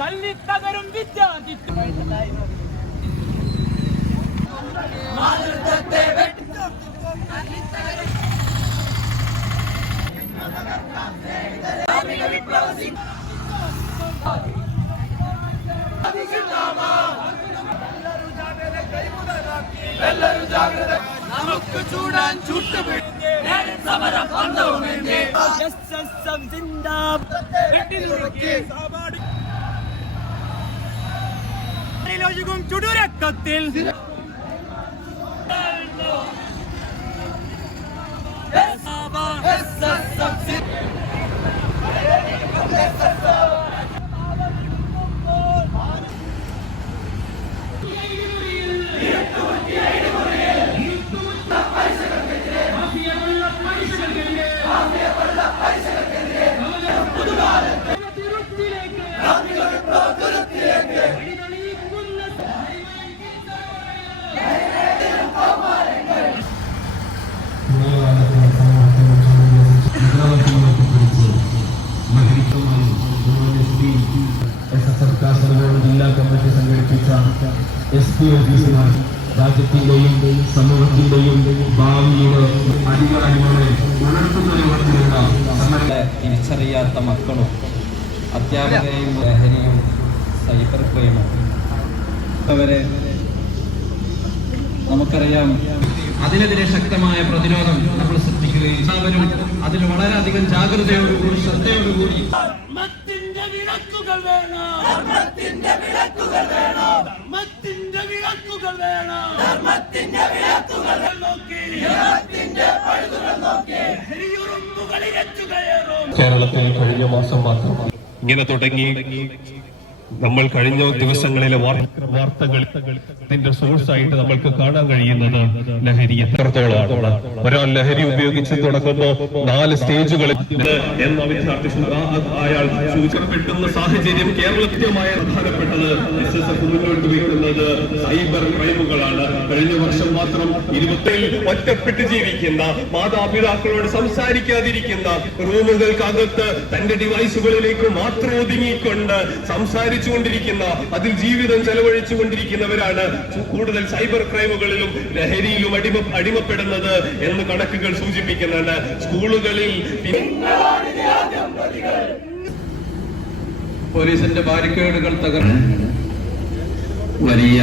തല്ലി തകരും വിദ്യാർത്ഥി മാതൃത്വത്തെ എല്ലാവരും ജാഗ്രത നമുക്ക് ചൂടാൻ ചുട്ടുപിടിച്ച് സമരം ബന്ധവുമെങ്കിൽ ചുടുരക്കത്തിൽ. എസ് പി ഓഫീസുമാർ രാജ്യത്തിന്റെയും സമൂഹത്തിന്റെയും ഭാവിയുടെ അധികാരികളെ തിരിച്ചറിയാത്ത മക്കളും അധ്യാപകരെയും ലഹരിയും സൈബർ ക്രൈമും. അവരെ നമുക്കറിയാം അതിനെതിരെ ശക്തമായ പ്രതിരോധം നമ്മൾ സൃഷ്ടിക്കുകയും എല്ലാവരും അതിൽ വളരെയധികം ജാഗ്രതയോടുകൂടി ശ്രദ്ധയോടുകൂടി വിളക്കുകൾ വേണം ധർമ്മത്തിന്റെ വിളക്കുകൾ നോക്കി ധർമ്മത്തിന്റെ പഴുതുകൾ നോക്കി കേരളത്തിൽ കഴിഞ്ഞ മാസം മാത്രം ഇങ്ങനെ തുടങ്ങി നമ്മൾ കഴിഞ്ഞ ദിവസങ്ങളിലെ വാർ- വാർത്തകൾ സോഴ്സ് ആയിട്ട് നമ്മൾക്ക് കാണാൻ കഴിയുന്നത് ലഹരി എത്രത്തോളമാണ് ഒരാൾ ലഹരി ഉപയോഗിച്ച് തുടങ്ങുമ്പോൾ നാല് സ്റ്റേജുകളിൽ എന്ന വിദ്യാർത്ഥി അയാൾ സൂചിക്കപ്പെട്ടുന്ന സാഹചര്യം കേരളത്തിലുമായി പ്രധാനപ്പെട്ടത് എസ് എസ് മുന്നോട്ട് വയ്ക്കുന്നത് സൈബർ ക്രൈമുകളാണ്. കഴിഞ്ഞ വർഷം മാത്രം ഇരുപത്തിൽ ഒറ്റപ്പെട്ട് ജീവിക്കുന്ന മാതാപിതാക്കളോട് സംസാരിക്കാതിരിക്കുന്ന റൂമുകൾക്കകത്ത് തന്റെ ഡിവൈസുകളിലേക്ക് മാത്രം ഒതുങ്ങിക്കൊണ്ട് സംസാരിച്ചുകൊണ്ടിരിക്കുന്ന അതിൽ ജീവിതം ചെലവഴിച്ചുകൊണ്ടിരിക്കുന്നവരാണ് കൂടുതൽ സൈബർ ക്രൈമുകളിലും ലഹരിയിലും അടിമ അടിമപ്പെടുന്നത് എന്ന് കണക്കുകൾ സൂചിപ്പിക്കുന്നുണ്ട്. സ്കൂളുകളിൽ പോലീസിന്റെ ബാരിക്കേഡുകൾ തകർന്ന്. വലിയ